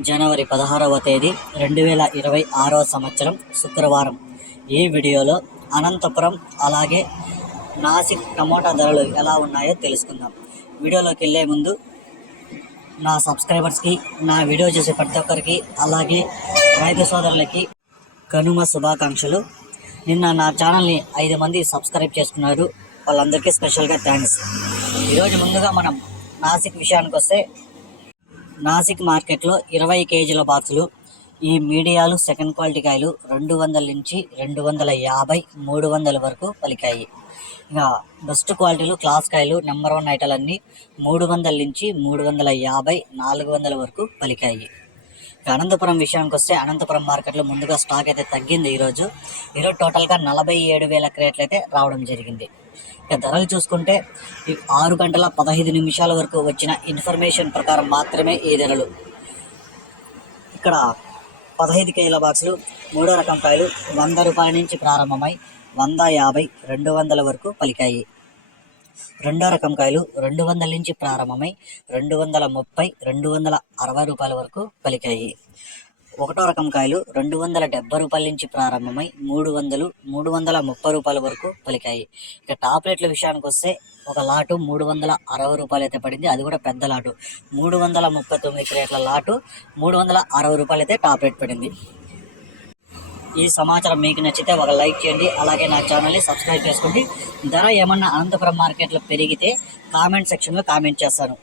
జనవరి పదహారవ తేదీ రెండు వేల ఇరవై ఆరవ సంవత్సరం శుక్రవారం. ఈ వీడియోలో అనంతపురం అలాగే నాసిక్ టమోటా ధరలు ఎలా ఉన్నాయో తెలుసుకుందాం. వీడియోలోకి వెళ్ళే ముందు నా సబ్స్క్రైబర్స్కి నా వీడియో చూసే ప్రతి ఒక్కరికి అలాగే రైతు సోదరులకి కనుమ శుభాకాంక్షలు. నిన్న నా ఛానల్ని ఐదు మంది సబ్స్క్రైబ్ చేసుకున్నారు. వాళ్ళందరికీ స్పెషల్గా థ్యాంక్స్. ఈరోజు ముందుగా మనం నాసిక్ విషయానికి వస్తే నాసిక్ మార్కెట్లో ఇరవై కేజీల బాక్సులు ఈ మీడియాలు సెకండ్ క్వాలిటీ కాయలు రెండు వందల నుంచి రెండు వందల యాభై మూడు వందల వరకు పలికాయి. ఇంకా బెస్ట్ క్వాలిటీలు క్లాస్ కాయలు నెంబర్ వన్ ఐటలన్నీ మూడు వందల నుంచి మూడు వందల యాభై నాలుగు వందల వరకు పలికాయి. అనంతపురం విషయానికి వస్తే అనంతపురం మార్కెట్లో ముందుగా స్టాక్ అయితే తగ్గింది ఈరోజు. ఈరోజు టోటల్గా నలభై ఏడు వేల క్రేట్లు అయితే రావడం జరిగింది. ఇక ధరలు చూసుకుంటే ఈ ఆరు గంటల పదహైదు నిమిషాల వరకు వచ్చిన ఇన్ఫర్మేషన్ ప్రకారం మాత్రమే ఈ ధరలు. ఇక్కడ పదహైదు కేజీల బాక్సులు మూడో రకం కాయలు వంద రూపాయల నుంచి ప్రారంభమై వంద యాభై రెండు వందల వరకు పలికాయి. రెండో రకం కాయలు రెండు వందల నుంచి ప్రారంభమై రెండు వందల ముప్పై రెండు వందల అరవై రూపాయల వరకు పలికాయి. ఒకటో రకం కాయలు రెండు వందల డెబ్బై రూపాయల నుంచి ప్రారంభమై మూడు వందలు మూడు వందల ముప్పై రూపాయల వరకు పలికాయి. ఇక టాప్ రేట్ల విషయానికి వస్తే ఒక లాటు మూడు వందల అరవై రూపాయలు అయితే పడింది. అది కూడా పెద్ద లాటు. మూడు వందల ముప్పై తొమ్మిది క్రేట్ల లాటు మూడు వందల అరవై రూపాయలు అయితే టాప్ రేట్ పడింది. ఈ సమాచారం మీకు నచ్చితే ఒక లైక్ చేయండి. అలాగే నా ఛానల్ని సబ్స్క్రైబ్ చేసుకోండి. ధర ఏమన్నా అనంతపురం మార్కెట్లో పెరిగితే కామెంట్ సెక్షన్లో కామెంట్ చేస్తాను.